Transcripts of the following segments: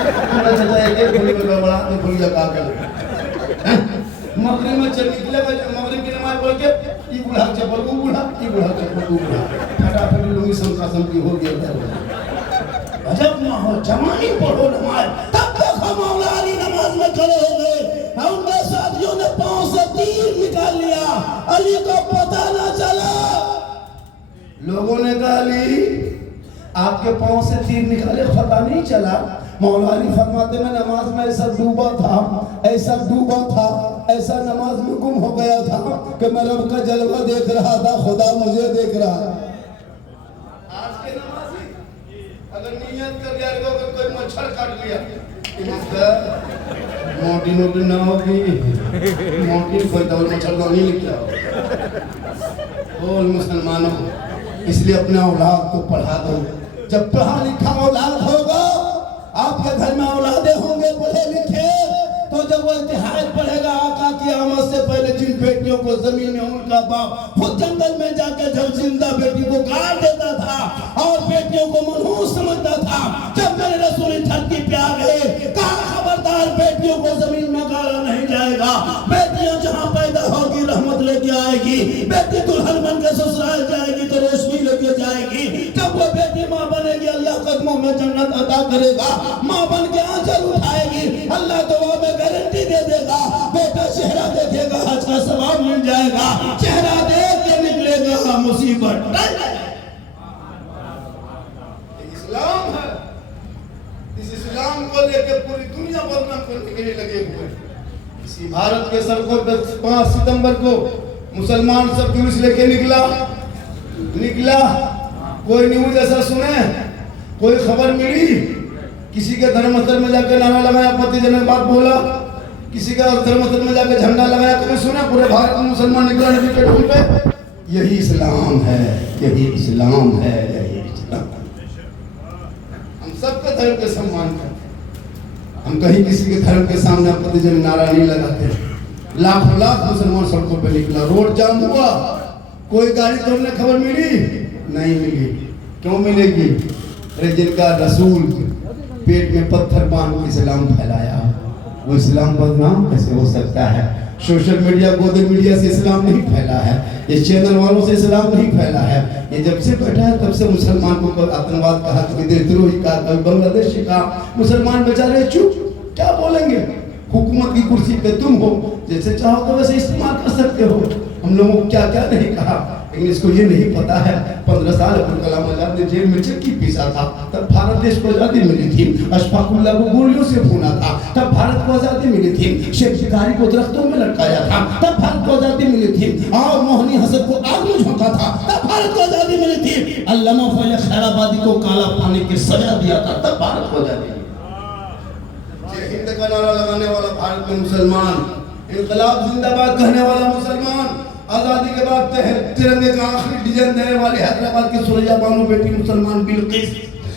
मैं चाचा एक फुली में गड़बड़ा तो फुली लगा कर मगरिब में चल निकलेगा मगरिब की नमाज पढ़ के ये बूढ़ा चप्पल वो बूढ़ा ये बूढ़ा चप्पल वो बूढ़ा फटाफट लूंगी समकी हो गया अजब माहौल जवानी पढ़ो नमाज तब तक हम मौला अली नमाज में खड़े हो गए उनके साथियों ने पांव से तीर निकाल लिया अली को पता ना चला लोगों ने कहा अली आपके पांव से तीर निकाले पता नहीं चला मौला अली फरमाते मैं नमाज में ऐसा डूबा था ऐसा नमाज में गुम हो गया था कि मैं रब का जलवा देख रहा था खुदा मुझे देख रहा है आज के नमाजी अगर नियत कर लिया अगर कोई मच्छर काट लिया मोटी नोटी ना होगी मोटी कोई तो मच्छरदानी लेके आओ बोल मुसलमानों इसलिए अपने औलाद को पढ़ा दो जब पढ़ा लिखा औलाद होगा आपके घर में औलादे होंगे पढ़े लिखे तो जब वो इतिहास पढ़ेगा आका की आमद से पहले जिन बेटियों को जमीन में उनका बाप खुद जंगल में जाकर जब जिंदा बेटी को गाड़ देता था और बेटियों को मनहूस समझता था जब मेरे रसूल धरती पे आ गए कहा खबरदार बेटियों को जमीन में गाड़ा नहीं जाएगा बेटियां जहां पैदा होगी रहमत लेके आएगी बेटी दुल्हन बन के ससुराल जाएगी तो रोशनी लेके जाएगी जब वो बेटी माँ बनेगी अल्लाह कदमों में जन्नत अता करेगा माँ बन के आंचल उठाएगी अल्लाह दुआ में गारंटी दे देगा बेटा चेहरा देखेगा हज का सवाब मिल जाएगा चेहरा देख के निकलेगा मुसीबत इस्लाम है इस इस्लाम को लेकर पूरी दुनिया बदनाम करने के लिए लगे हुए इसी भारत के सड़कों पर 5 सितंबर को मुसलमान सब जुलूस लेके निकला कोई न्यूज ऐसा सुने कोई खबर मिली किसी के धर्मस्थल में जाकर नारा लगाया आपत्तिजनक बात बोला किसी का धर्मस्थल में जाकर झंडा लगाया कभी सुना पूरे भारत में मुसलमान निकला नबी के ढूंढ पे यही इस्लाम है यही इस्लाम है यही इस्लाम हम सबके धर्म के सम्मान करते हम कहीं किसी के धर्म के सामने आपत्तिजनक नारा नहीं लगाते लाख मुसलमान सड़कों पे निकला रोड जाम हुआ कोई गाड़ी तोड़ने खबर मिली नहीं मिली क्यों मिलेगी अरे जिनका रसूल पेट में पत्थर बांध के इस्लाम फैलाया वो इस्लाम बदनाम कैसे हो सकता है सोशल मीडिया गोदर मीडिया से इस्लाम नहीं फैला है ये चैनल वालों से इस्लाम नहीं फैला है ये जब से बैठा है तब से मुसलमान को आतंकवाद कहा कभी देशद्रोही कहा कभी बांग्लादेशी कहा मुसलमान बेचारे चुप क्या बोलेंगे हुकूमत की कुर्सी पे तुम हो जैसे चाहो तो वैसे इस्तेमाल कर सकते हो हम लोगों को क्या क्या नहीं कहा लेकिन इसको ये नहीं पता है 15 साल अब्दुल कलाम आजाद ने जेल में चक्की पीसा था तब भारत देश को आजादी मिली थी अशफाकुल्लाह को गोलियों से भूना था तब भारत को आजादी मिली थी शेख शिकारी को दरख्तों में लटकाया था तब भारत को आजादी मिली थी और मोहनी हसन को आग में झोंका था तब भारत को आजादी मिली थी अल्लामा फैल खैराबादी को काला पानी की सजा दिया था तब भारत को आजादी मिली हिंद का नारा लगाने वाला भारत में मुसलमान इनकलाब जिंदाबाद कहने वाला मुसलमान आजादी के बाद तिरंगे का आखिरी डिजाइन देने वाली हैदराबाद की सुरैया बानो बेटी मुसलमान बिल्किस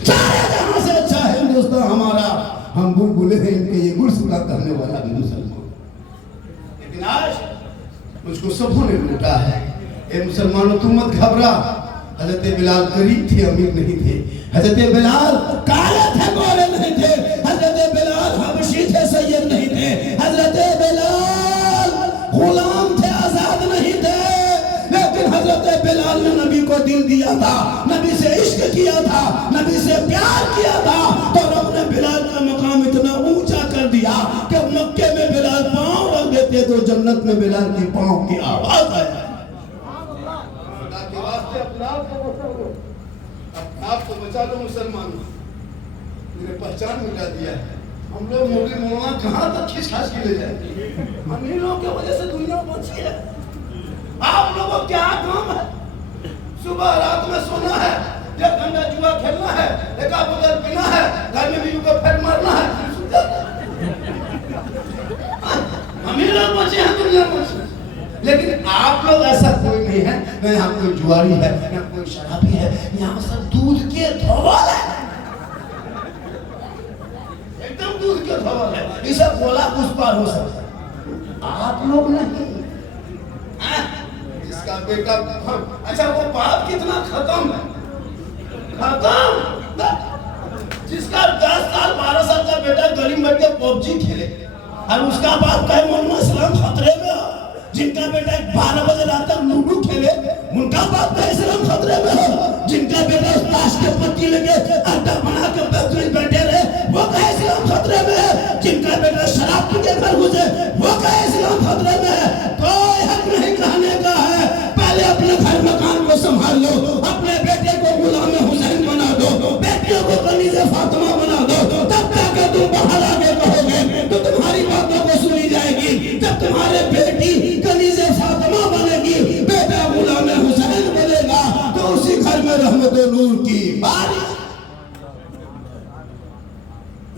सारे जहां से अच्छा है हिंदुस्तान हमारा हम बुलबुले हैं इनके ये गुरसुला करने वाला भी मुसलमान लेकिन आज मुझको सबों ने लूटा है ए मुसलमानों तुम मत घबरा हजरत बिलाल गरीब थे अमीर नहीं थे हजरत बिलाल काले थे गोरे नहीं थे हजरत बिलाल हबशी थे सैयद नहीं थे हजरत बिलाल गुलाम थे आजाद नहीं थे लेकिन हजरत बिलाल ने नबी को दिल दिया था नबी से इश्क किया था नबी से प्यार किया था तो रब ने बिलाल का मकाम इतना ऊंचा कर दिया कि मक्के में बिलाल पांव रख देते तो जन्नत में बिलाल की पांव की आवाज आया आपको बचा लो मुसलमान मेरे पहचान मिटा दिया है हम लोग मोदी मोना कहाँ तक खिसखस के ले जाएंगे हम इन लोगों की वजह से दुनिया पहुंची है आप लोगों को क्या काम है सुबह रात में सोना है या गंदा जुआ खेलना है एक बोतल पीना है घर में बीवी को फेंक मारना है हम इन लोग पहुंचे हैं दुनिया पहुंची लेकिन आप लोग ऐसा कोई नहीं है न यहाँ कोई जुआरी है न कोई शराबी है यहाँ सब दूध के धोवल है एकदम दूध के धोवल है इसे बोला उस पार हो सकता आप लोग नहीं जिसका बेटा अच्छा वो बाप कितना खत्म है खत्म जिसका 10 साल 12 साल का बेटा पबजी खेले, और उसका बाप कहे मोहम्मद इस्लाम खतरे में हो। जिनका बेटा 12 बजे रात तक लूडो खेले, उनका बाप कहे इस्लाम खतरे में हो। जिनका बेटा ताश के पत्ती लेके अड्डा बना के बैठे रहे, वो कहे इस्लाम खतरे में है। जिनका बेटा शराब पी के घर घुसे, वो कहे इस्लाम खतरे में है। कोई हक नहीं कहने का है। पहले अपने घर मकान को संभाल लो, अपने बेटे को गुलाम हुसैन बना दो, बेटियों को कनीज़े फातिमा बना दो, तब जाकर तुम बाहर आगे कहोगे तो तुम्हारी बातों को सुनी जाएगी। जब तुम्हारे बेटी कनीज़े फातिमा बनेगी, बेटा गुलाम हुसैन बनेगा, तो उसी घर में रहमत नूर की बारिश।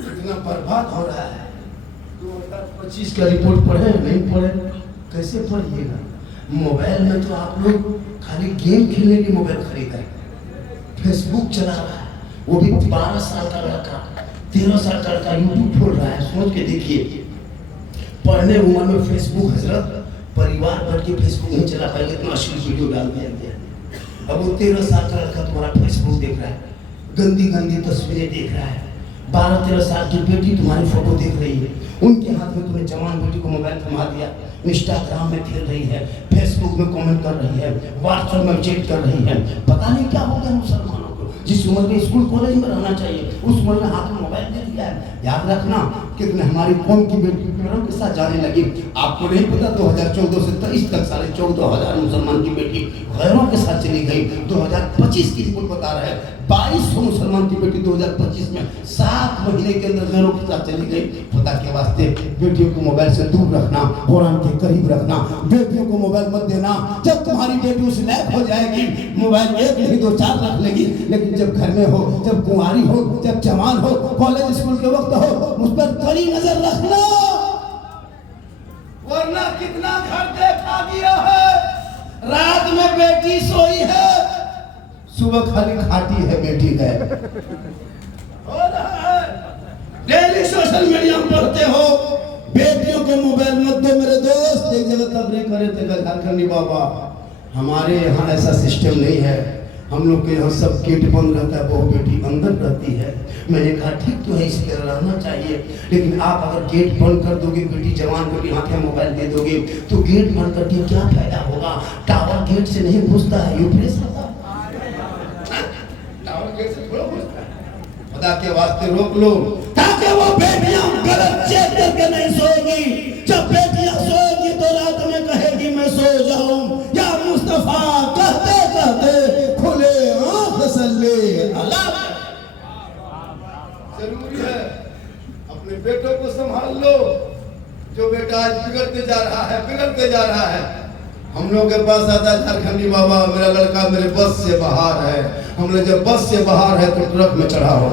इतना बर्बाद हो रहा है। 2025 का रिपोर्ट पढ़े नहीं पढ़े, कैसे पढ़िएगा? मोबाइल में तो आप लोग खाली गेम खेलने की मोबाइल खरीदा है, फेसबुक चला रहा है, वो भी 12 साल का लड़का 13 साल का लड़का यूट्यूब खोल रहा है। सोच के देखिए, पढ़ने उम्र में फेसबुक, हजरत परिवार बैठ के फेसबुक नहीं चला पाएंगे, इतना अश्लील वीडियो डाल दिया गया। अब वो 13 साल का लड़का तुम्हारा फेसबुक देख रहा है, गंदी गंदी तस्वीरें देख रहा है। 12-13 साल की बेटी तुम्हारी फोटो देख रही है, उनके हाथ में तुमने जवान बेटी को मोबाइल थमा दिया, इंस्टाग्राम में खेल रही है, फेसबुक में कमेंट कर रही है, व्हाट्सएप में चैट कर रही है। पता नहीं क्या हो गया मुसलमानों को। जिस उम्र में स्कूल कॉलेज में रहना चाहिए, उस उम्र में हाथ में मोबाइल दे दिया है। याद रखना, कितने हमारी कौम की बेटी पेड़ों के साथ जाने लगी। आपको नहीं पता 2014 से 23 तक 14,500 मुसलमान की बेटी गैरों के साथ चली गई। 2025 की रिपोर्ट बता रहे हैं 2200 मुसलमान की बेटी 2025 में 7 महीने के अंदर गैरों के साथ चली गई। पता के वास्ते बेटियों को मोबाइल से दूर रखना, कुरान के करीब रखना, बेटियों को मोबाइल मत देना। जब तुम्हारी बेटी उस लायक हो जाएगी, मोबाइल 1 नहीं 2-4 रख लेगी, लेकिन जब घर में हो, जब कुंवारी हो, जब जवान हो, कॉलेज स्कूल के वक्त हो, उस पर कड़ी नजर रखना, वरना कितना घर देखा गया है। रात में बेटी सोई है, सुबह खाली खाटी है बेटी है। हो रहा है। डेली सोशल मीडिया में पढ़ते हो, बेटियों को मोबाइल मत दो। मेरे दोस्त एक जगह तबलीग करे थे झारखंडी बाबा, हमारे यहाँ ऐसा सिस्टम नहीं है। हम लोग के यहाँ सब गेट बंद रहता है, बहू बेटी अंदर रहती है। मैंने कहा ठीक तो है, इसी तरह रहना चाहिए, लेकिन आप अगर गेट बंद कर दोगे, बेटी जवान बेटी हाथ में मोबाइल दे दोगे, तो गेट बंद करके क्या फायदा होगा? टावर गेट से नहीं घुसता है, यूपीएस होता है। टावर गेट से थोड़ा घुसता है। खुदा के वास्ते रोक लो, ताकि वो बेटियां गलत चेक करके नहीं सोएगी। जब बेटियां सोएगी तो रात में कहेगी मैं सो जाऊं, या मुस्तफा कहते कहते खुले आंख सल्ले अला। जरूरी है अपने बेटों को संभाल लो। जो बेटा आज बिगड़ते जा रहा है, बिगड़ते जा रहा है। हम लोग के पास आता है झारखंडी बाबा, मेरा लड़का मेरे बस से बाहर है। हमने जब बस से बाहर है तो ट्रक में चढ़ा हो।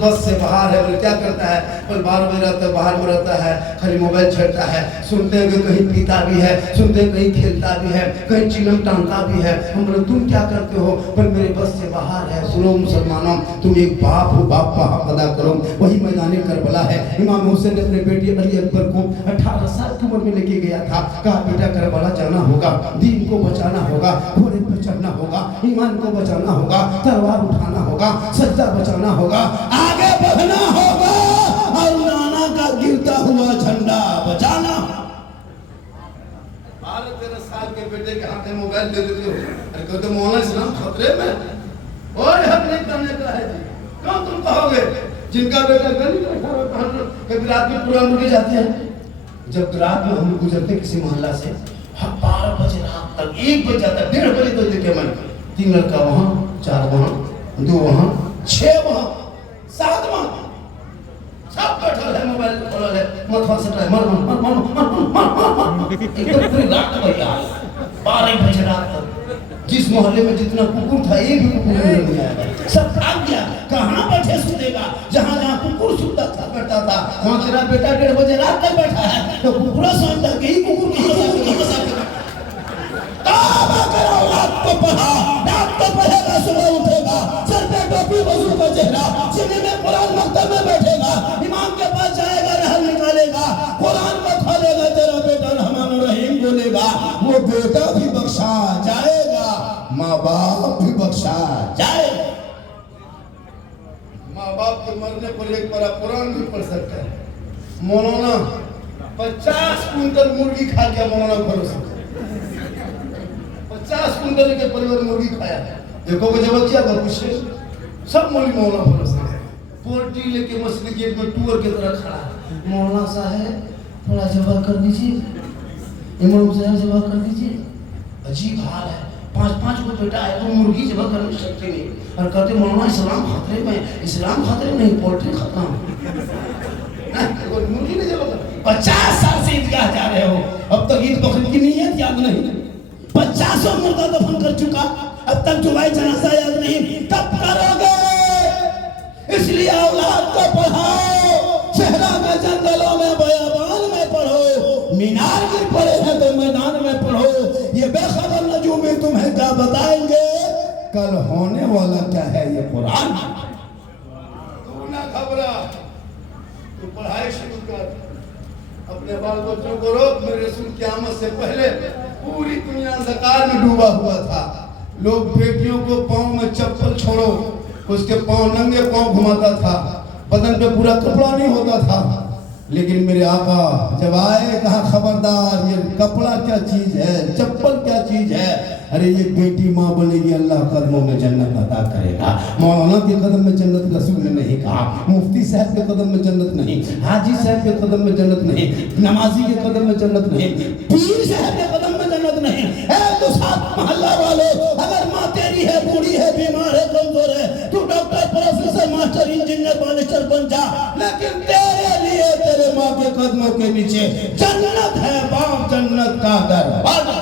बस से बाहर है, वो क्या करता है? पर बाहर में रहता है, बाहर में रहता है, खाली मोबाइल छेड़ता है। सुनते हैं कि कहीं पीता भी है, सुनते हैं कहीं खेलता भी है, कहीं चिलम टांगता भी है। हम बोले तुम क्या करते हो? पर मेरे बस से बाहर है। सुनो मुसलमानों, तुम एक बाप हो, बाप का हक अदा करो। वही मैदान करबला है। इमाम हुसैन अपने बेटी अली अकबर को 18 साल की उम्र में लेके गया था। कहा बेटा करबला जाना होगा, दीन को बचाना होगा, घोड़े पर चढ़ना होगा, ईमान को बचाना होगा, तलवार उठाना होगा, सज्जा बचाना होगा, आगे बढ़ना होगा और नाना का गिरता हुआ झंडा बचाना। 12-13 साल के बेटे के हाथ में मोबाइल दे देते हो, अरे कहते मौलाना इस्लाम खतरे में, और हक नहीं करने का है जी। क्यों तुम कहोगे? जिनका बेटा गली में बैठा हुआ, कभी रात में पूरा मुर्गी जाते हैं। जब रात में हम लोग गुजरते किसी मोहल्ला से, 12 बजे रात तक 1 बजे जाता, 1:30 बजे तो देखे मैंने 3 लड़का वहाँ, 4 वहाँ, 2 वहाँ, 6 वहाँ, 7 वहाँ, सब बैठल है, मोबाइल खोलल है, मथवा से मर मर मर मर मर एकदम पूरी रात भैया 12 बजे रात तक। जिस मोहल्ले में जितना कुकुर था, एक भी कुकुर नहीं आया, सब भाग गया। कहाँ बैठे सुतेगा? जहाँ जहाँ कुकुर सुनता था बैठा था, वहाँ तेरा बेटा 1:30 बजे रात तक बैठा है, तो कुकुरा समझता कि ही कुकुर की रात को पढ़ा, रात को पढ़ेगा, सुबह उठेगा, सर पे टोपी, वजू का चेहरा, सीने में कुरान, मकतब में बैठेगा, इमाम के पास जाएगा, रहल निकालेगा, कुरान को खोलेगा, तेरा बेटा रहमान रहीम बोलेगा, वो बेटा भी बख्शा जाएगा, माँ बाप भी बख्शा जाएगा। माँ बाप बाप के मरने पर एक पारा कुरान भी पढ़ सकता है। मौलाना 50 कुंटल मुर्गी खा गया, मौलाना भरोसा 50 कुंटल के परिवार मुर्गी खाया, देखो को जब क्या कर पूछे सब मौली मौलाना भरोसा है। पोल्ट्री लेके मछली गेट में टूर की तरह खड़ा, मौलाना साहब थोड़ा जवाब कर दीजिए, इमाम साहब जवाब कर दीजिए। अजीब हाल है, 5-5 को बेटा है तो मुर्गी जवाब कर नहीं सकते नहीं, और कहते मौलाना इस्लाम खतरे में, इस्लाम खतरे में नहीं, पोल्ट्री खतरा में। मुर्गी ने जवाब 50 साल से ईदगाह जा रहे हो, अब तक ईद बकरीद की नीयत याद नहीं, 50 मुर्दा दफन कर चुका, अब तक जुमाए जनाजा याद नहीं, कब करोगे? इसलिए औलाद को पढ़ाओ, शहरा में, जंगलों में, बयाबान में पढ़ो, मीनार गिर पड़े हैं तो मैदान में पढ़ो। ये बेखबर नजूमी तुम्हें क्या बताएंगे, कल होने वाला क्या है ये कुरान। तू ना घबरा, तू पढ़ाई शुरू कर, अपने बाल बच्चों को रोक। मेरे रसूल क़यामत से पहले पूरी दुनिया अंधकार में डूबा हुआ था। लोग बेटियों को पाँव में चप्पल छोड़ो, उसके पाँव नंगे पाँव घुमाता था, बदन पे पूरा कपड़ा नहीं होता था। लेकिन मेरे आका जब आए कहा खबरदार, ये कपड़ा क्या चीज है, चप्पल क्या चीज है। अरे ये बेटी माँ बनेगी, अल्लाह कदमों में जन्नत अता करेगा। मौलाना के कदम में जन्नत रसूल ने नहीं कहा, मुफ्ती साहब के कदम में जन्नत नहीं, हाजी साहब के कदम में जन्नत नहीं, नमाजी के कदम में जन्नत नहीं, पीर साहब के कदम में जन्नत नहीं। तो साथ मोहल्ला वालों, अगर माँ तेरी है, बूढ़ी है, बीमार है, कमजोर है, तू doctor, professor, master, engineer, Balister बन जा, लेकिन तेरे लिए तेरे माँ के कदमों के नीचे जन्नत है बाप, जन्नत का दरवाजा।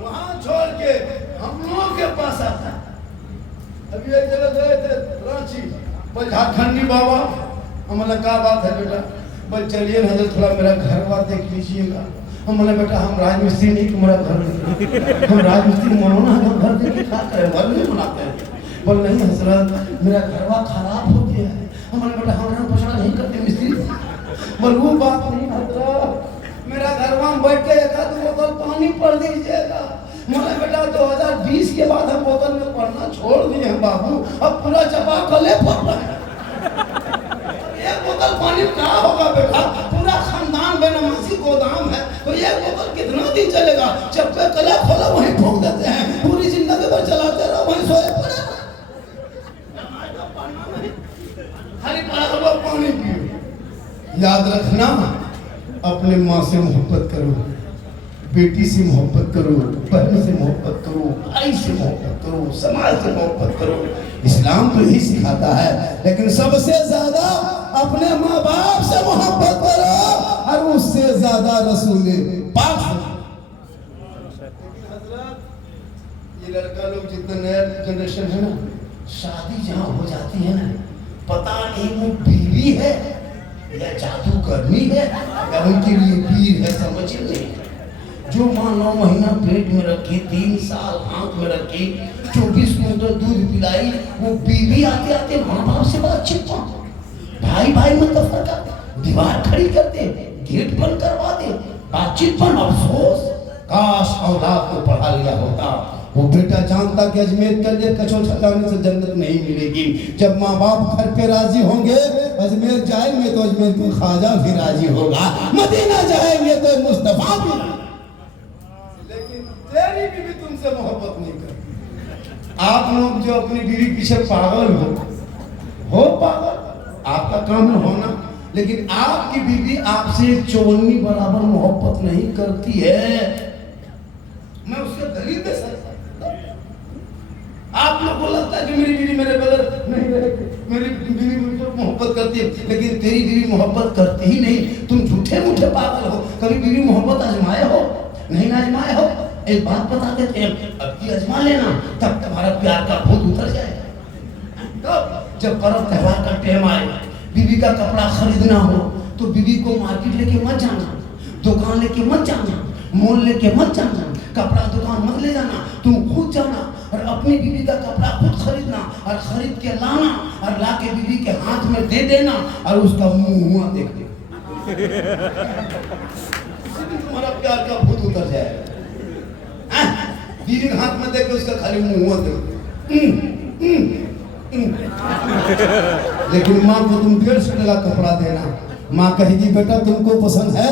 वहां छोड़ के हम लोगों के पास आता। अभी एक जगह गए थे रांची, बस झारखंडी बाबा, हमने कहा बात है बेटा, बस चलिए ना थोड़ा मेरा घर बार देख लीजिएगा। हमने बेटा हम राजमिस्त्री नहीं, तुम्हारा घर हम राजमिस्त्री मौलाना हम घर देखे क्या करें, घर नहीं बनाते हैं। बोल नहीं हजरत मेरा घरवा खराब हो गया है। हमने बेटा हम पसंद नहीं करते मिस्त्री। बोल वो बात नहीं हजरत, मेरा घरवा में बैठ के एक आध बोतल पानी पड़ दीजिएगा। मैंने बेटा 2020 के बाद हम बोतल में पढ़ना छोड़ दिए हैं बाबू, अब पूरा चपा कले पड़ रहा है। एक बोतल पानी क्या होगा बेटा, पूरा खानदान बेनमाजी गोदाम है, तो एक बोतल कितना दिन चलेगा। चप्पे कला खोला वहीं फूंक देते हैं, पूरी जिंदगी भर चलाते रहो, वहीं सोए पड़े। खाली पड़ा पानी पियो। याद रखना, अपने माँ से मोहब्बत करो, बेटी से मोहब्बत करो, बहन से मोहब्बत करो, भाई से मोहब्बत करो, समाज से मोहब्बत करो। इस्लाम तो यही सिखाता है, लेकिन सबसे ज्यादा अपने माँ बाप से मोहब्बत करो, और उससे ज्यादा रसूल पाक से। ये लड़का लोग जितना नया जनरेशन है ना, शादी जहाँ हो जाती है ना, पता नहीं वो बीवी है या जादूगरनी है या उनके लिए पीर है, समझ नहीं। जो माँ 9 महीना पेट में रखी, 3 साल हाथ में रखी, 24 कुंटल दूध पिलाई, वो बीवी आते आते माँ बाप से बातचीत पा, भाई भाई में दफा कर, दीवार खड़ी कर दे, गेट बंद करवा दे, बातचीत पर। अफसोस काश औलाद को पढ़ा लिया होता। वो बेटा जानता कि अजमेर के लिए कचौड़ छटाने से जन्नत नहीं मिलेगी। जब माँ बाप घर पे राजी होंगे, अजमेर जाएंगे तो अजमेर के ख्वाजा भी राजी होगा, मदीना जाएंगे तो मुस्तफा भी। लेकिन तेरी बीवी तुमसे मोहब्बत नहीं करती। आप लोग जो अपनी बीवी पीछे पागल हो पागल, आपका काम होना, लेकिन आपकी बीवी आपसे चोरनी बराबर मोहब्बत नहीं करती है। मैं उसके दलील दे सकता। आप लोग को लगता है कि मेरी बीवी मेरे बगैर नहीं रहेगी, मेरी बीवी मुझसे मोहब्बत करती है, लेकिन तेरी बीवी मोहब्बत करती ही नहीं। तुम झूठे मूठे पागल हो। कभी बीवी मोहब्बत आजमाए हो? नहीं आजमाए हो। एक बात बता देते हैं, अब की आजमा लेना, तब तुम्हारा प्यार का भूत उतर जाएगा। तब जब पर्व त्योहार का टाइम आए, बीवी का कपड़ा खरीदना हो, तो बीवी को मार्केट लेके मत जाना, दुकान लेके मत जाना, मॉल लेके मत जाना, कपड़ा दुकान मत ले जाना, तुम खुद जाना और अपनी बीवी का कपड़ा खुद खरीदना और खरीद के लाना और लाके बीवी के हाथ में दे देना और उसका मुंह देख दे। तुम्हारा प्यार का भूत उतर जाएगा। बीवी के हाथ में देख के उसका खाली मुंह देख। लेकिन माँ को तुम 150 का कपड़ा देना, माँ कहेगी बेटा तुमको पसंद है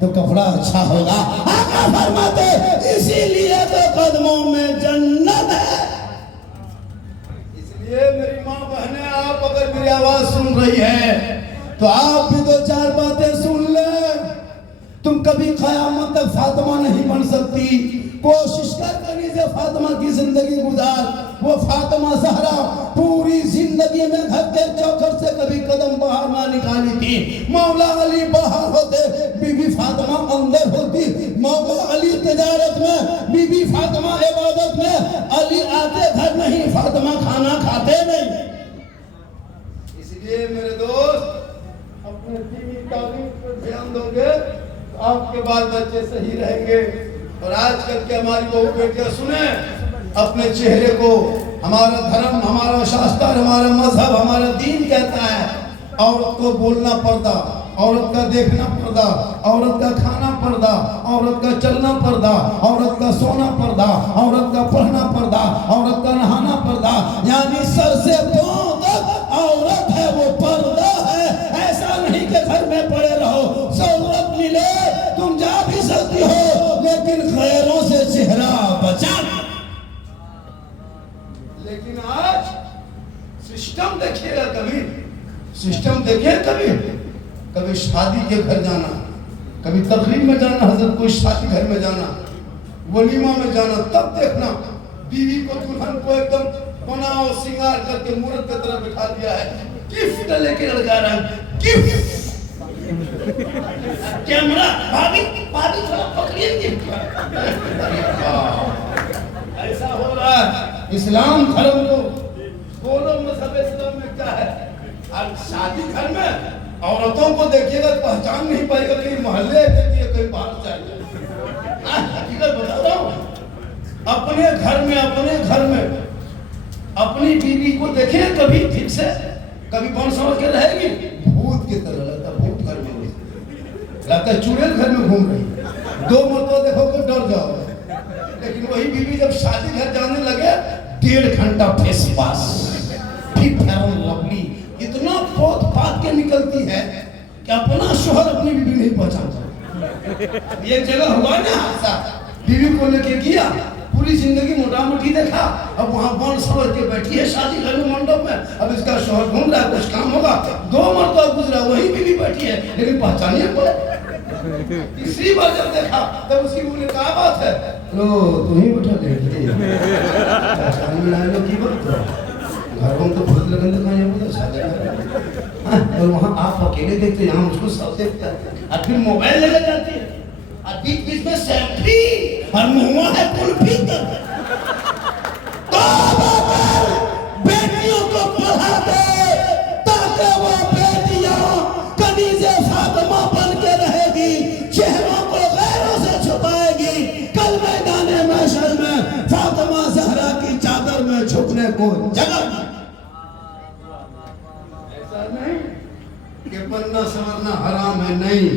तो कपड़ा अच्छा होगा। आका फरमाते इसीलिए तो कदमों में जन्नत है। इसलिए मेरी माँ बहनें, आप अगर मेरी आवाज सुन रही है तो आप भी 2-4 बातें सुन ले। तुम कभी क़यामत तक फातिमा नहीं बन सकती, कोशिश कर कहीं से फातिमा की जिंदगी गुजार। वो फातिमा ज़हरा पूरी जिंदगी में घर के चौखट से कभी कदम बाहर ना निकाली थी। मौला अली बाहर होते, बीबी फातिमा अंदर होती। मौला अली तिजारत में, बीबी फातिमा इबादत में। अली आते घर नहीं, फातिमा खाना खाते नहीं। इसलिए मेरे दोस्त, अपने दीनी तालीम पर ध्यान दोगे, आपके बाल बच्चे सही रहेंगे। और आजकल के हमारी बहू बेटियां सुने, अपने चेहरे को हमारा धर्म, हमारा शास्त्र, हमारा मजहब, हमारा दीन कहता है औरत को बोलना पर्दा, औरत का देखना पर्दा, औरत का खाना पर्दा, औरत का चलना पर्दा, औरत का सोना पर्दा, औरत का पढ़ना पर्दा, औरत का नहाना पर्दा। यानी सर से पांव तक औरत है, वो पर्दा है। ऐसा नहीं कि घर में पड़े रहो, सहूलत मिले तुम जा भी सकती हो, लेकिन खैरों से चेहरा बचा। लेकिन आज सिस्टम देखिएगा, कभी सिस्टम देखिए, कभी शादी के घर जाना, कभी तकरीब में जाना, हजरत कोई शादी घर में जाना, वलीमा में जाना, तब देखना बीवी को, दुल्हन को एकदम बनाओ श्रृंगार करके मूर्त की तरफ बिठा दिया है, गिफ्ट लेके लगा रहा है, गिफ्ट कैमरा, भाभी भाभी थोड़ा पकड़िए गिफ्ट। ऐसा हो रहा है इस्लाम धर्म को। बोलो मजहब इस्लाम में क्या है? अब शादी घर में औरतों को देखिएगा, पहचान नहीं पाएगा, कहीं मोहल्ले कहीं बाहर चाहिए। हकीकत बता रहा हूँ, अपने घर में अपनी बीवी को देखे कभी ठीक से, कभी बन समझ के रहेगी, भूत की तरह लगता, भूत घर में लगता है, चुड़ैल घर में घूम रही। 2 मरतबा देखो तो डर जाओ। लेकिन वही बीवी जब शादी घर जाने लगे, 1.5 घंटा फेस वॉश, फिर फेयर लवली, इतना पोत पात के निकलती है कि अपना शोहर अपनी बीवी नहीं पहचानता। एक जगह हुआ ना हादसा, बीवी को लेके गया, पूरी जिंदगी मोटा मोटी देखा, अब वहां बन समझ के बैठी है शादी घर में मंडप में। अब इसका शोहर घूम रहा है, कुछ काम होगा, 2 मरतबा गुजरा, वही बीवी बैठी है, लेकिन पहचानिए बोले। तीसरी बार जब देखा तब उसकी बोले क्या बात है, लो तुम ही बैठा देखिए की बात घरों तो बहुत लगन दिखा और वहाँ आप अकेले देखते, यहाँ मुझको सब देखता है, और फिर मोबाइल लेकर जाती है, और बीच बीच में सेल्फी, और मुँह है कुल्फी कर। बेटियों को पढ़ा दे ताकि वो बेटियां कनीज़े फातिमा बन के रहेगी, चेहरों को गैरों से छुपाएगी, कल मैदाने महशर में फातिमा ज़हरा की चादर में झुकने को जगह। ऐसा नहीं कि बनना संवरना हराम है, नहीं,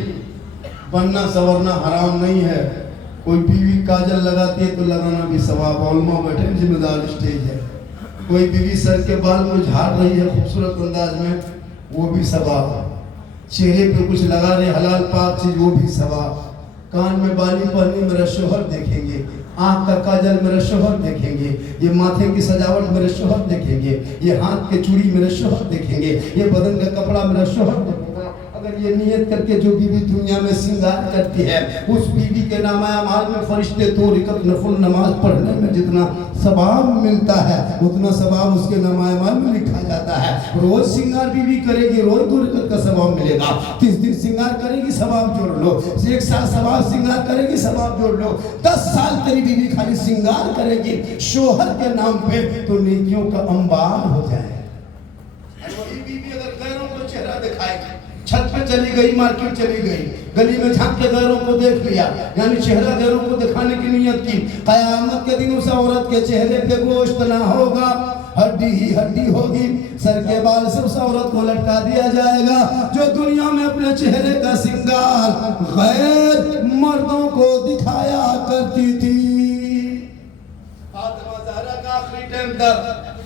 बनना संवरना हराम नहीं है। कोई बीवी काजल लगाती है तो लगाना भी सवाब, उलमा बैठे जिम्मेदार स्टेज है। कोई बीवी सर के बाल को झाड़ रही है खूबसूरत अंदाज में, वो भी सवाब। चेहरे पे कुछ लगा रहे हलाल पाक चीज, वो भी सवाब। कान में बाली पहनी मेरा शोहर देखेंगे, आँख का काजल मेरे शोहर देखेंगे, ये माथे की सजावट मेरे शोहर देखेंगे, ये हाथ के चूड़ी मेरे शोहर देखेंगे, ये बदन का कपड़ा मेरा शोहर देखेगा। अगर ये नियत करके जो बीवी दुनिया में श्रृंगार करती है, उस बीवी के नामा अमाल में फरिश्ते 2 रकात नफल नमाज पढ़ने में जितना सवाब मिलता है, उतना सवाब उसके नामा अमाल में लिखा जाता है। रोज श्रृंगार बीवी करेगी, रोज 2 रकात का सवाब मिलेगा। 30 दिन श्रृंगार करेगी, सवाब जोड़ लो। 1 साल सवाब श्रृंगार करेगी, सवाब जोड़ लो। 10 साल तेरी बीवी खाली श्रृंगार करेगी शोहर के नाम पे, तो नेकियों का अंबार हो जाए। वही बीवी अगर गैरों को चेहरा दिखाएगी, छत पे चली गई, मार्केट चली गई, गली में झांक के गैरों को देख लिया, यानी चेहरा गैरों को दिखाने की नियत की, कयामत के दिन उस औरत के चेहरे पे गोश्त ना होगा, हड्डी ही हड्डी होगी। सर के बाल से उस औरत को लटका दिया जाएगा जो दुनिया में अपने चेहरे का श्रृंगार गैर मर्दों को दिखाया करती थी। फातिमा ज़हरा का आखिरी टाइम था,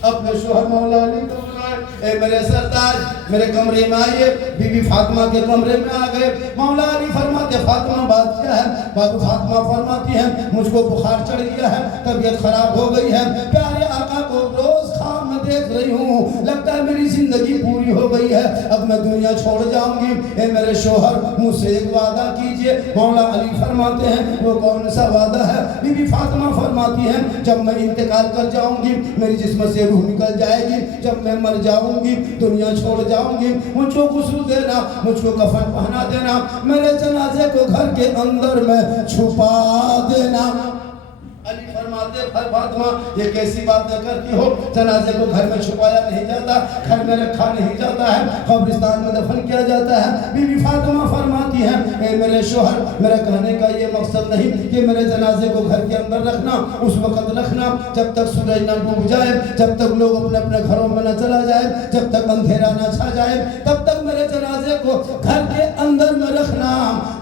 अपने शोहर मौला अली को बुलाए, ए मेरे सरताज मेरे कमरे में आइए। बीबी फातिमा के कमरे में आ गए। मौला अली फरमाते फातिमा बात क्या है? बाबू फातिमा फरमाती है मुझको बुखार चढ़ गया है, तबीयत खराब हो गई है, प्यारे आका को रोज ख्वाब में देख रही हूँ, लगता है मेरी जिंदगी पूरी हो गई है, अब मैं दुनिया छोड़ जाऊंगी। ए मेरे शोहर मुझसे एक वादा कीजिए। मौला अली फरमाते हैं वो कौन सा वादा है? बीबी फातिमा फरमाती है जब मैं इंतकाल कर जाऊंगी, मेरी जिस्म से रूह निकल जाएगी, जब मैं मर जाऊंगी, दुनिया छोड़ जाऊंगी, मुझको गुस्ल देना, मुझको कफन पहना देना, मेरे जनाजे को घर के अंदर में छुपा देना। अली फरमाते फातिमा ये कैसी बातें करती हो? जनाजे को घर में छुपाया नहीं जाता, घर में रखा नहीं जाता है, कब्रिस्तान में दफन किया जाता है। बीबी फातिमा फरमाती है ए मेरे शोहर, मेरा कहने का ये मकसद नहीं कि मेरे जनाजे को घर के अंदर रखना, उस वक्त रखना जब तक सूरज न डूब जाए, जब तक लोग अपने अपने घरों में न चला जाए, जब तक अंधेरा न छा जाए, तब तक मेरे जनाजे को घर के अंदर में रखना,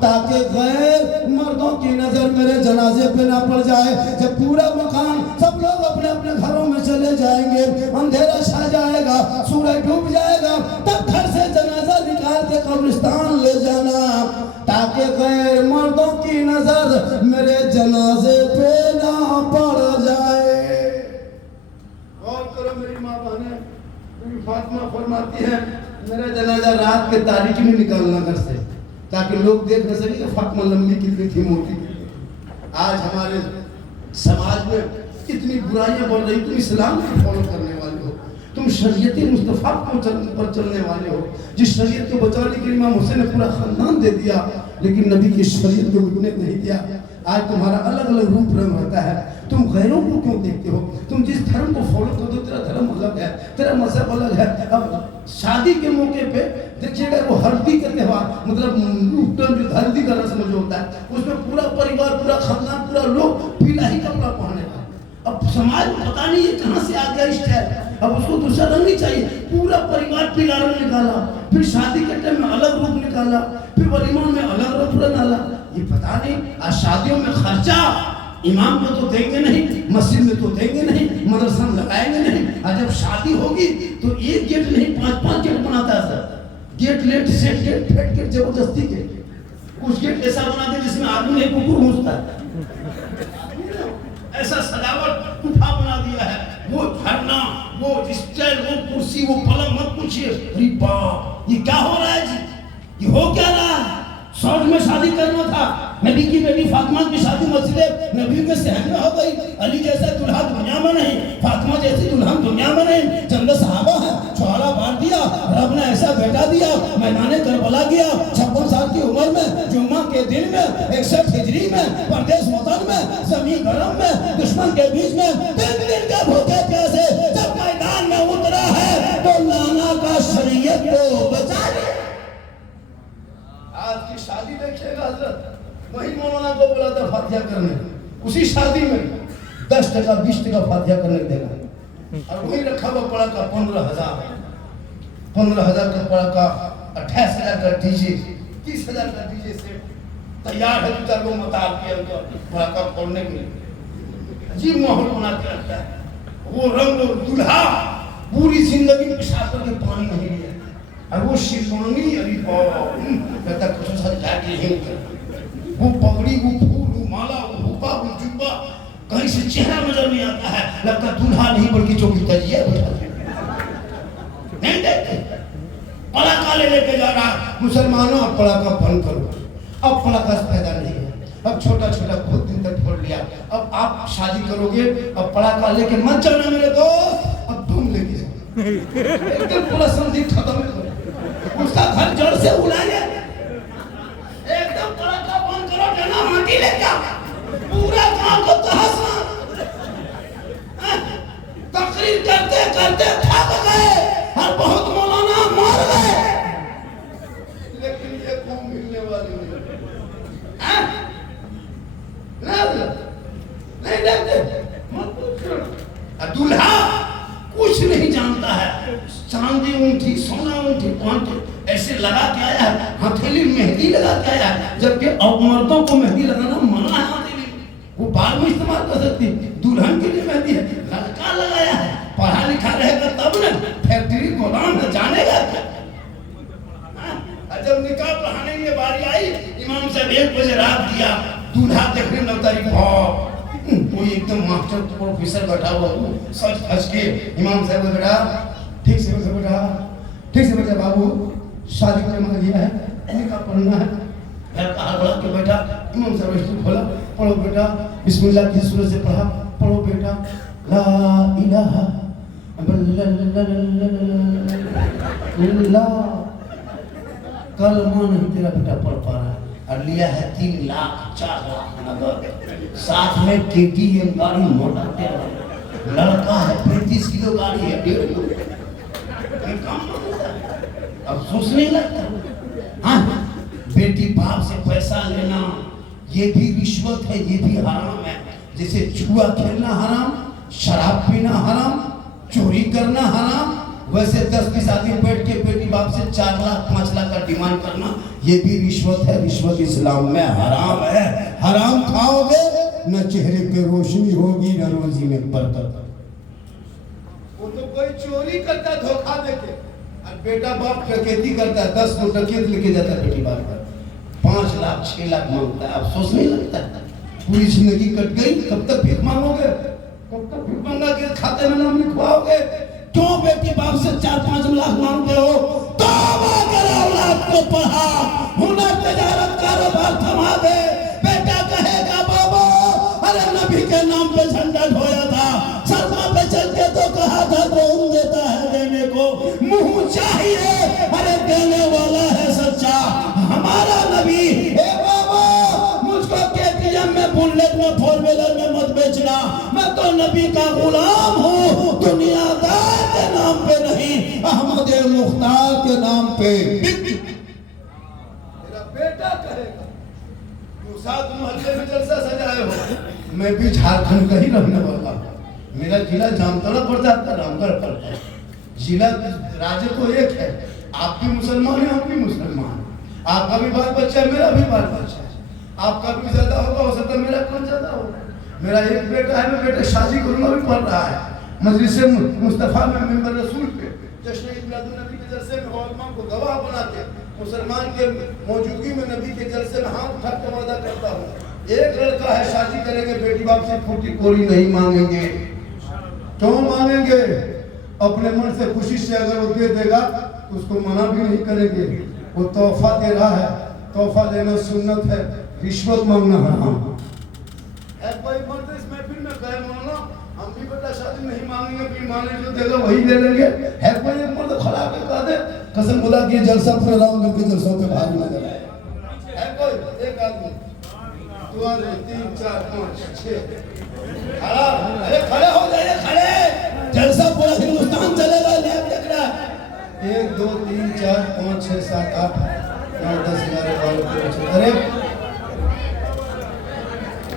ताकि गैर मर्दों की नजर मेरे जनाजे पे ना पड़ जाए। जब पूरा मकान सब लोग अपने अपने घरों में चले जाएंगे, अंधेरा छा जाएगा, सूरज डूब जाएगा, तब घर से जनाजा निकाल के कब्रिस्तान ले जाना, ताकि गैर मर्दों की नजर मेरे जनाजे पे ना पड़ जाए। और करो मेरी माँ बहने, मेरी फातिमा फरमाती है मेरा जनाजा रात के तारीकी में निकालना घर से, ताकि लोग देख न सके कि फातिमा लंबी कितनी थी, मोटी कितनी। आज हमारे समाज में कितनी बुराइयां बढ़ रही, तुम इस्लाम को फॉलो करने वाले हो, तुम शरीयत मुस्तफ़ा पर चलने वाले हो, जिस शरीयत को बचाने के लिए इमाम हुसैन ने पूरा खानदान दे दिया, लेकिन नबी की शरीयत को रुकने नहीं दिया। आज तुम्हारा अलग अलग रूप रंग होता है, तुम गैरों को क्यों देखते हो? तुम जिस धर्म को फॉलो करते हो तेरा धर्म अलग है, तेरा मजहब अलग है। अब शादी के मौके पे देखिएगा वो हल्दी का त्योहार, मतलब जो हल्दी का रस्म जो होता है उसमें पूरा परिवार, पूरा खानदान, पूरा लोग पीला ही कपड़ा पहने का। अब समाज में पता नहीं ये कहाँ से आ गया स्टाइल, अब उसको दूसरा रंग नहीं चाहिए, पूरा परिवार पीला रंग निकाला, फिर शादी के टाइम में अलग रूप निकाला, फिर वलीमा में अलग रूप डाला। ये पता नहीं आज शादियों में खर्चा इमाम को तो देंगे नहीं, मस्जिद में तो देंगे नहीं, मदरसा में लगाएंगे नहीं, और जब शादी होगी तो एक गेट नहीं 5-5 गेट बनाता है sir, gate let set gate fate gate जबरदस्ती के, कुछ गेट ऐसा बनाते जिसमें आदमी नहीं कुकुर घुसता है, ऐसा सजावट गुफा बना दिया है, वो झरना, वो स्टाइल, वो कुर्सी, वो पलंग, मत पूछिए। अरे बाप ये क्या हो रहा है जी, ये हो क्या रहा है? शॉर्ट में शादी करना था, नबी की बेटी फातिमा की शादी मस्जिद नबी के शहर में हो गई। अली जैसा दुल्हा दुनिया में नहीं, फातिमा जैसी दुल्हन दुनिया में नहीं, चंद सहाबा है, छोड़ा बांट दिया, रब ने ऐसा बेटा दिया, मैदाने करबला गया 56 साल की उम्र में, जुम्मा के दिन में, 61 हिजरी में, परदेश वतन में, जमीन गरम में, दुश्मन के बीच में, 3 दिन का भूखे प्यासे जब मैदान में उतरा है तो नाना का शरीयत को बचा लिया। आज की शादी देखिएगा हजरत, वही मौलाना को बोला था फातिहा करने, उसी शादी में 10 टका 20 टका फातिहा करने देगा, और वही रखा हुआ पड़ा का 15,000 का पड़ा का 28,000 का डीजे, 30,000 का डीजे से तैयार है, 2-4 लोग मताल के अंदर पड़ा का फोड़ने के लिए, अजीब माहौल बना के रखता है। वो रंग दूल्हा पूरी जिंदगी पेशाब करके पानी नहीं लिया, और वो शिरवानी अभी कहता कुछ वो पगड़ी, वो फूल, वो माला, वो हुक्का, वो जुब्बा, कहीं से चेहरा नजर नहीं आता है, लगता दूल्हा नहीं बल्कि चौकी तजिया बैठा नहीं देखते। पड़ाका लेके जा रहा, मुसलमानों अब पड़ाका बंद करो, अब पड़ाका पैदा नहीं है, अब छोटा छोटा बहुत दिन तक फोड़ लिया, अब आप शादी करोगे अब पड़ाका लेके मत जाना मेरे दोस्त, अब तुम लेके जाओ, एकदम पूरा संधि खत्म करो, उसका घर जड़ से उड़ाइए, एकदम पड़ाका बंद करो, जना माटी ले जाओ, पूरा गांव को तहस तकरीर करते करते थक गए, और बहुत मौलाना मर गए, लेकिन ये कौन मिलने वाली नहीं देखते। दूल्हा कुछ नहीं जानता है, चांदी ऊँठी, सोना ऊँठी, पहन ऐसे लगा के आया है, हथेली मेहंदी लगा के आया है, जबकि औरतों को मेहंदी लगाना मना है, हथेली वो बाद में इस्तेमाल कर सकती, दुल्हन के लिए मेहंदी है, लड़का लगाया है, पढ़ा लिखा रहेगा तब ना, फैक्ट्री गोदाम में जानेगा क्या? जब निकाह पढ़ाने की बारी आई, इमाम साहब 1 बजे रात दिया, दूल्हा देखने नौतारी कोई एकदम मास्टर प्रोफेसर बैठा हुआ सच फंस के इमाम साहब बेटा ठीक से बेटा, ठीक से बेटा बाबू, शादी का मन दिया है, निकाह पढ़ना है। हाथ बढ़ा के बैठा, इमाम साहब रजिस्टर खोला, पढ़ो बेटा, बिस्मिल्लाह की सूरत से पढ़ा, पढ़ो बेटा, ला इलाहा इल्लल्लाह, कलमा नहीं तेरा बेटा पढ़ पा रहा है, और लिया है 3 लाख 4 लाख नगद, साथ में KTM गाड़ी मोटा तेरा, लड़का है 35 किलो गाड़ी है, 1.5 किलो, अफसोस नहीं लगता? हाँ, बेटी बाप से पैसा लेना ये भी रिश्वत है, ये भी हराम है। जैसे जुआ खेलना हराम, शराब पीना हराम, चोरी करना हराम, वैसे 10-20 आदमी बैठ के बेटी बाप से 4 लाख 5 लाख का डिमांड करना ये भी रिश्वत है। रिश्वत इस्लाम में हराम है। हराम खाओगे न चेहरे पे रोशनी होगी न रोजी में बरकत। वो तो कोई चोरी करता धोखा देके, और बेटा बाप डकैती करता है, 10 को डकैत लेके जाता है बेटी बाप पर, 5 लाख 6 लाख मांगता है। अफसोस नहीं लगता? पूरी जिंदगी कट गई, कब तक भीख मांगोगे? कब तक भीख मांगा के खाते में नाम लिखवाओगे? क्यों बेटी बाप से 4-5 लाख मांगते हो? तौबा कर, औलाद को पढ़ा, हुनर तजारत कारोबार थमा दे। बेटा कहेगा बाबा अरे नबी के नाम पे झंडा ढोया था, सरमा पे चल के तो कहा था कौन देता है देने को, मुंह चाहिए, अरे देने वाला है सच्चा हमारा नबी। ए बाबा मुझको KTM में, बुलेट में, 4 व्हीलर में मत बेचना, मैं तो नबी का गुलाम हूँ, दुनियादार के नाम पे नहीं, अहमद मुख्तार के नाम पे। मेरा बेटा कहेगा तू 7 मोहल्ले में जलसा सजाए हो, मैं भी झारखंड का ही रहने वाला हूँ, मेरा जिला जामताड़ा पड़ता है, रामगढ़ पड़ता है, जिला राज्य तो एक है, आप भी मुसलमान हैं, हम भी मुसलमान हैं, आपका भी बाल बच्चा है, मेरा भी बाल बच्चा है, आपका भी ज्यादा होगा, हो सकता है मेरा कम ज्यादा होगा। मेरा एक बेटा है, मैं बेटे शादी करूंगा भी पढ़ रहा है, मजलिस मुस्तफा में मेंबर रसूल पे जश्न नबी के जलसे में उलमा को गवाह बना के मुसलमान के मौजूदगी में नबी के जलसे में हाथ उठा के वादा करता हूँ, एक लड़का है शादी करेंगे, बेटी बाप से फूटी कोरी नहीं मांगेंगे। क्यों मांगेंगे? अपने मन से खुशी से अगर वो दे देगा तो उसको मना भी नहीं करेंगे, वो तोहफा दे रहा है, तोहफा देना सुन्नत है, रिश्वत मांगना हराम है। कोई मर्द इस महफिल में कहे मौलाना हम भी बेटा शादी नहीं मांगेंगे, भी मांगे जो देगा वही ले लेंगे, है कोई एक मर्द खड़ा के कह दे कसम खुदा की जलसा पूरा रामगढ़ के जलसों पे भारी नजर आए? है कोई एक आदमी? 2 3 4 5 6 खड़ा, अरे खड़े हो जाइए, खड़े, जलसा पूरा हिंदुस्तान चलेगा, लैब देख रहा है। 1 2 3 4 5 6 7 8 9 10 11 12 13 अरे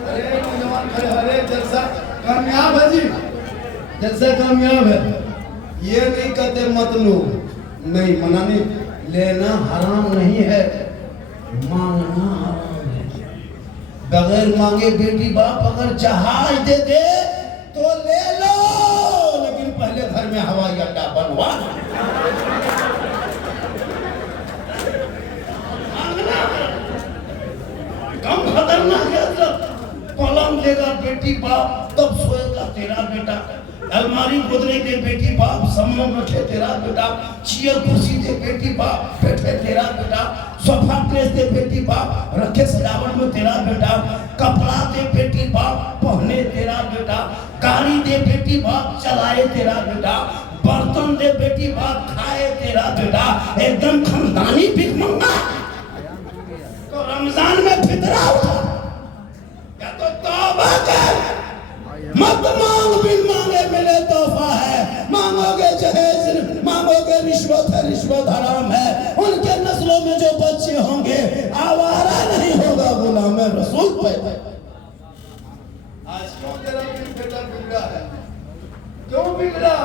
अरे नौजवान खड़े, अरे जलसा कामयाब है जी, जलसा कामयाब है। ये नहीं कहते मत लो, नहीं मना नहीं, लेना हराम नहीं है, मांगना हराम है। बगैर मांगे बेटी बाप अगर जहाज दे दे तो ले लो, लेकिन पहले घर में हवाई अड्डा बनवा। कम खतरनाक है सब। पलंग देगा बेटी बाप तब सोएगा तेरा बेटा, अलमारी गोदरे दे बेटी बाप सामान रखे तेरा बेटा, चेयर कुर्सी दे बेटी बाप बैठे तेरा बेटा, सोफा प्रेस दे बेटी बाप रखे सजावट में तेरा बेटा, कपड़ा दे बेटी बाप पहने तेरा बेटा, गाड़ी दे बेटी बाप चलाए तेरा बेटा, बर्तन दे बेटी बाप खाए तेरा बेटा, एकदम खानदानी भिखमंगा। तो रमजान में फितरा उठा या तो तौबा कर, मत मांग, बिन मांगे मिले तोहफा है, मांगोगे जहेज, मांगोगे रिश्वत है, रिश्वत हराम है। उनके नस्लों में जो बच्चे होंगे आवारा नहीं होगा, गुलाम रसूल पैदा। आज क्यों तेरा बेटा बिगड़ा है? क्यों बिगड़ा?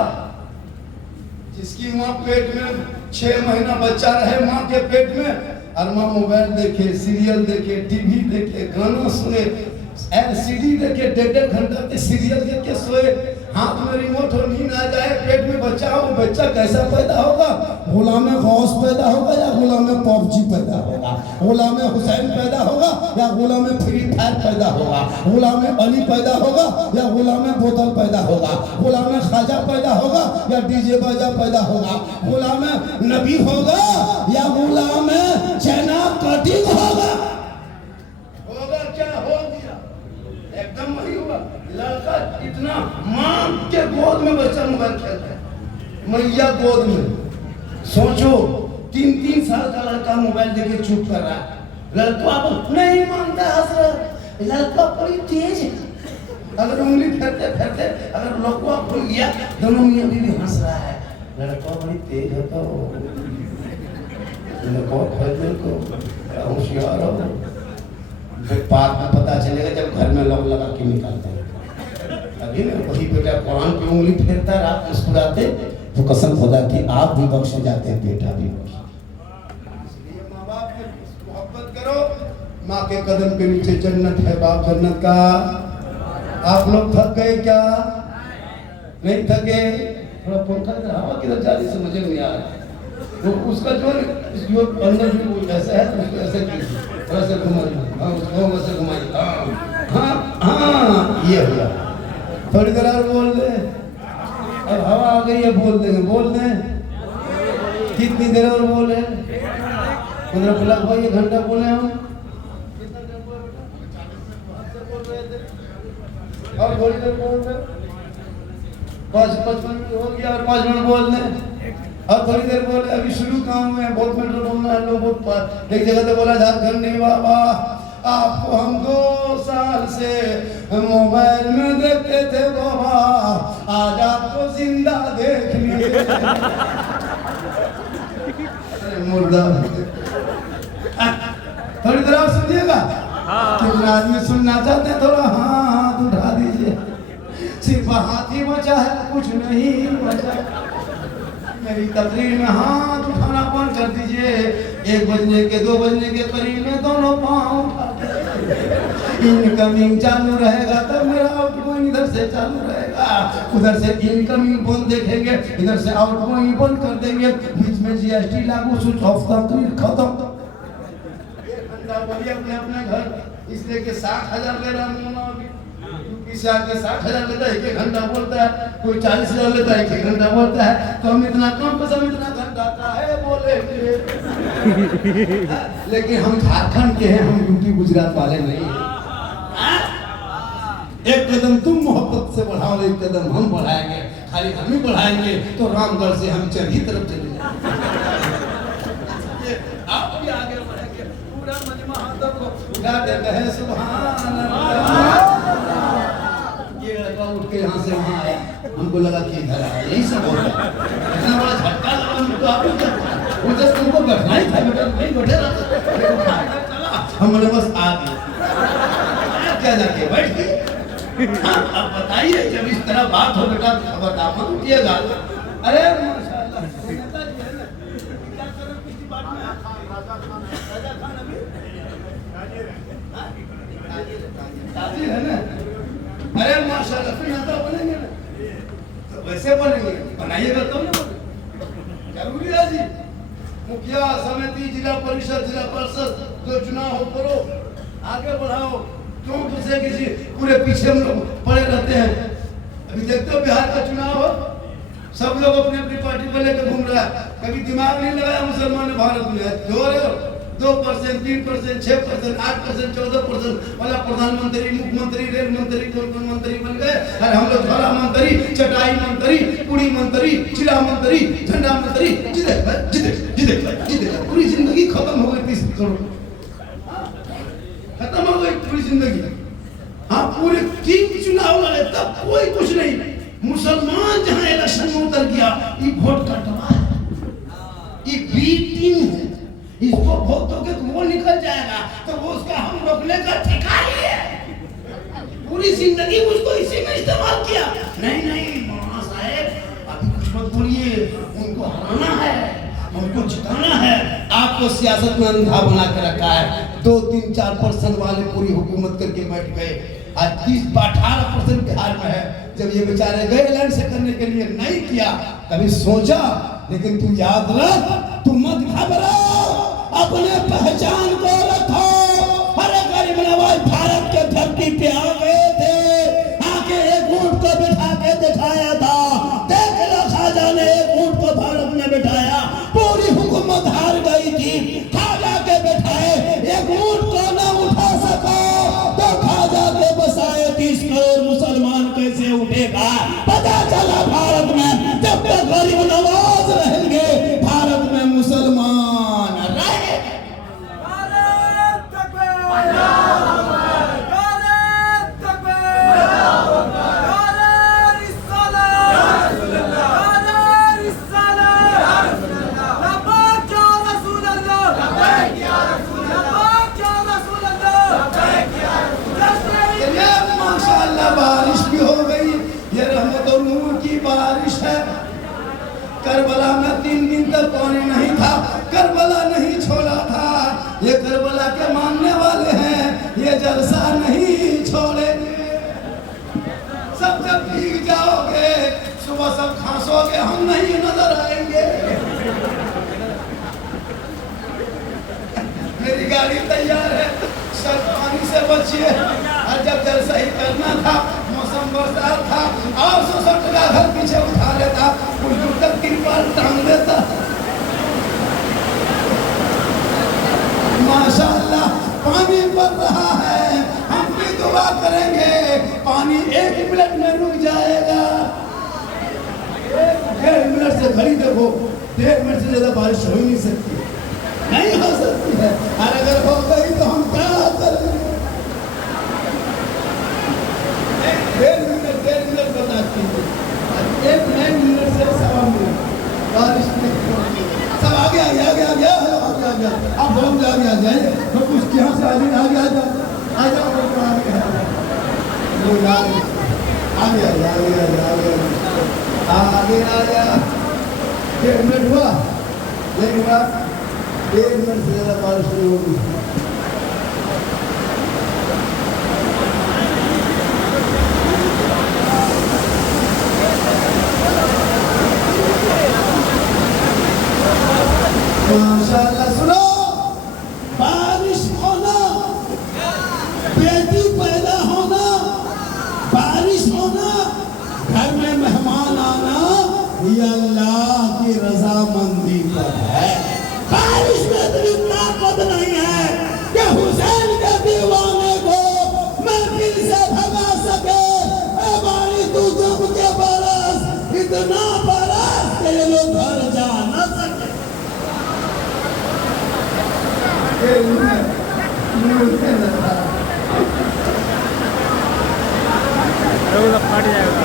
जिसकी माँ पेट में 6 महीना बच्चा रहे माँ के पेट में, और माँ मोबाइल देखे, सीरियल देखे, टीवी देखे, गाना सुने, LCD देखे, 1.5 घंटा के सीरियल देख के सोए, हाथ में रिमोट हो, नींद आ जाए, पेट में बच्चा हो, बच्चा कैसा पैदा होगा? गुलाम गौस पैदा होगा या गुलाम पबजी पैदा होगा? गुलाम हुसैन पैदा होगा या गुलाम फ्री फायर पैदा होगा? गुलाम अली पैदा होगा या गुलाम बोतल पैदा होगा? गुलाम खाजा पैदा होगा या डीजे बाजा पैदा होगा? गुलाम नबी होगा या गुलाम चना कटिंग होगा? होगा क्या? हो गया, एकदम वही हुआ। लड़का इतना मां के गोद में बच्चा मोबाइल खेलता है, मैया गोद में। सोचो 3-3 साल का लड़का मोबाइल देके चुप कर रहा है, लड़का नहीं मानता, हंस रहा। लड़का बड़ी तेज है, अगर उंगली फेरते फेरते अगर लड़का खुल गया, दोनों मियां बीवी हंस रहा है। लड़का बड़ी तेज है तो लड़का खोलने को होशियार हो। फिर बाद में पता चलेगा जब घर में लॉक लगा के निकालते हैं। अभी ना वही बेटा कुरान पे उंगली फेरता है, आप मुस्कुराते, तो कसम खुदा की आप भी बख्शे जाते हैं, बेटा भी बख्शे। इसलिए माँ बाप से मोहब्बत करो। माँ के कदम के नीचे जन्नत है, बाप जन्नत का। आप लोग थक गए क्या? नहीं थके? थोड़ा पंखा हवा किधर जा रही समझ में नहीं आ रहा। वो उसका जो अंदर भी वो ऐसा है, उसको ऐसे थोड़ा सा घुमाइए, हाँ उसको वैसे घुमाइए, हाँ हाँ ये हुआ। थोड़ी देर और बोल दे, अब हवा आ गई है, बोल देंगे, बोल दें। कितनी देर और बोले? 15 लाख भाई, 1 घंटा बोले हम। और थोड़ी देर बोल दे, 5-55 मिनट हो गया और 5 मिनट बोल दें। और थोड़ी देर बोले, अभी शुरू काम है, बहुत मिनट बोलना है। लोग एक जगह तो बोला झारखंड नहीं बाबा, आपको हम 2 साल से मोबाइल में देखते थे बाबा, आज आपको जिंदा देख लिए। मुर्दा थोड़ी देर आप सुनिएगा। कितना आदमी सुनना चाहते हैं? थोड़ा हाथ उठा दीजिए। सिर्फ हाथ ही बचा है, कुछ नहीं बचा। मेरी तकरीर में हाथ उठाना बंद कर दीजिए। 1 बजने के 2 बजने के करीब में दोनों पाँव उठा दीजिए। इनकमिंग चालू रहेगा तब मेरा आउटगोइंग इधर से चालू रहेगा। उधर से इनकमिंग बंद देखेंगे, इधर से आउटगोइंग बंद कर देंगे। बीच में जीएसटी लागू, स्विच ऑफ, तकरीर खत्म। अपने अपने घर इसलिए कि 60,000 ले रहा हूँ, किसी आके 60,000 लेता है, 1 घंटा बोलता है, कोई 40,000 लेता है, 1 घंटा बोलता है। तो हम इतना कम पैसा में इतना घंटा का है बोलेंगे। लेकिन हम झारखंड के हैं, हम यूपी गुजरात वाले नहीं हैं। एक कदम तुम मोहब्बत से बढ़ाओ, 1 कदम हम बढ़ाएंगे। खाली हम ही बढ़ाएंगे तो रामगढ़ से हम चरही तरफ चले जाएंगे। आप भी आगे बढ़ेंगे, पूरा मजमा हाथों को उठा देते हैं। सुभान अल्लाह। ये लड़का उठ के यहाँ से वहाँ आया, हमको लगा कि इधर आया, यही सब हो रहा है। इतना बड़ा झटका लगा हमको। आप वो जस्ट तुमको बैठना ही था, बेटा नहीं बैठे रहा। हम बोले बस आ गए, क्या जाके बैठ गए। हाँ, अब बताइए, जब इस तरह बात हो बेटा खबर मत उठिएगा। अरे माशाल्लाह, नेताजी है ना, क्या कर रहे किसी बात में? राजा खान अभी ताजिर है ना। अरे माशाल्लाह, फिर नेता बनेंगे ना, तो वैसे बनेंगे, बनाइएगा तब ना बनेंगे। जरूरी है जी। मुखिया समिति, जिला परिषद, जिला परिषद जो चुनाव हो करो, आगे बढ़ाओ। क्यों दूसरे किसी पूरे पीछे हम लोग पड़े रहते हैं? अभी देखते हो बिहार का चुनाव हो, सब लोग अपनी अपनी पार्टी को लेकर घूम रहा है। कभी दिमाग नहीं लगाया मुसलमान ने भारत में। जो 2%, 3%, 6%, 8%, 14% वाला प्रधानमंत्री, मुख्यमंत्री, रेल मंत्री, जल मंत्री बन गए। और हम लोग झोला मंत्री, चटाई मंत्री, पूरी मंत्री, चिला मंत्री, झंडा मंत्री, जिदे पूरी जिंदगी खत्म हो गई। 30 करोड़ खत्म हो गई पूरी जिंदगी। हाँ, पूरे 3 चुनाव लड़े तब कोई कुछ नहीं। मुसलमान जहाँ इलेक्शन में उतर गया, ये वोट कटवा है, ये बीटिंग है। इसको वोट दोगे तो वो निकल जाएगा, तो वो उसका हम रोकने का ठेका ही है। पूरी जिंदगी उसको इसी में इस्तेमाल किया। नहीं नहीं मौलाना साहब, अभी कुछ मत बोलिए, उनको हराना है, हमको जिताना है। आपको सियासत में अंधा बना के रखा है। 2-3-4% वाले पूरी हुकूमत करके बैठ गए। आज 18% बिहार में है। जब ये बेचारे गए ऐलान से करने के लिए नहीं किया, कभी सोचा, लेकिन तू याद रख, तू मत घबराओ, अपने पहचान को रखो। अरे गरीब नवाज भारत के धरती पे आ गए थे, आके एक ऊंट को बिठा के दिखाया था। देख लो खाजा ने एक ऊंट को भारत में बिठाया, पूरी हुकूमत हार गई थी। खाजा के बिठाए एक ऊंट को न उठा सका, तो खाजा के बसाए 30 करोड़ मुसलमान कैसे उठेगा? पता चला भारत में जब तक गरीब नवाज रहेंगे, भारत में मुसलमान रहे। बारिश भी हो गई, ये रहमत और नूर की बारिश है। करबला में 3 दिन तक पानी नहीं था, करबला नहीं छोड़ा था। ये करबला के मानने वाले हैं, ये जलसा नहीं छोड़ेंगे। सब जब भीग जाओगे, सुबह सब खांसोगे, हम नहीं नजर आएंगे। मेरी गाड़ी तैयार है, सर पानी से बचिए। और जब जलसा ही करना था, मौसम बरसात था, और 100 टका घर पीछे उठा लेता, कुछ दूर तक 3 बार टांग देता। माशाअल्लाह पानी बढ़ रहा है, हम भी दुआ करेंगे पानी 1 मिनट में रुक जाएगा। 1-1.5 मिनट से घड़ी देखो, 1.5 मिनट से ज्यादा बारिश हो ही नहीं सकती, नहीं हो सकती है। और अगर हो गई तो हम क्या करेंगे? 1.5 मिनट बताती हूँ, 1 मिनट से 1.25 मिनट बारिश नहीं। सब आगे आ गया, आगे आ गया, आगे आ गया। अब बहुत आगे आ जाए, तो कुछ यहाँ से आगे आगे आ जाओ, आ जाओ, आगे आ जाओ, आगे आ गया। 1.5 मिनट हुआ, लेकिन 1 मिनट से ज्यादा बारिश शुरू होगी। माशाअल्लाह, सुनो, बारिश होना, बेटी पैदा होना, बारिश होना, घर में मेहमान आना, ये अल्लाह की रजामंदी पर है। बारिश में तो इतना पद नहीं है कि हुसैन के दीवाने को महफिल से भगा सके। बारिश तू जब के बरस, इतना बरस के लोग घर जा न सके।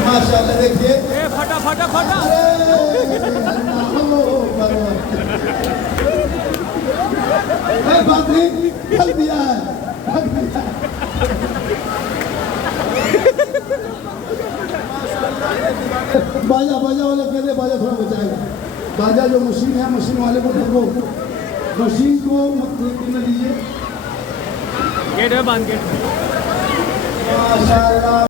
माशाअल्लाह, देखिए फटा फटा फटा। बात नहीं, ढल दिया है। बाजा बाजा वाला कह दे, बाजा थोड़ा बचाएगा। बाजा जो मशीन है, मशीन वाले को देखो, मशीन को मत लीजिए। गेट है, बांध गेट। माशाअल्लाह।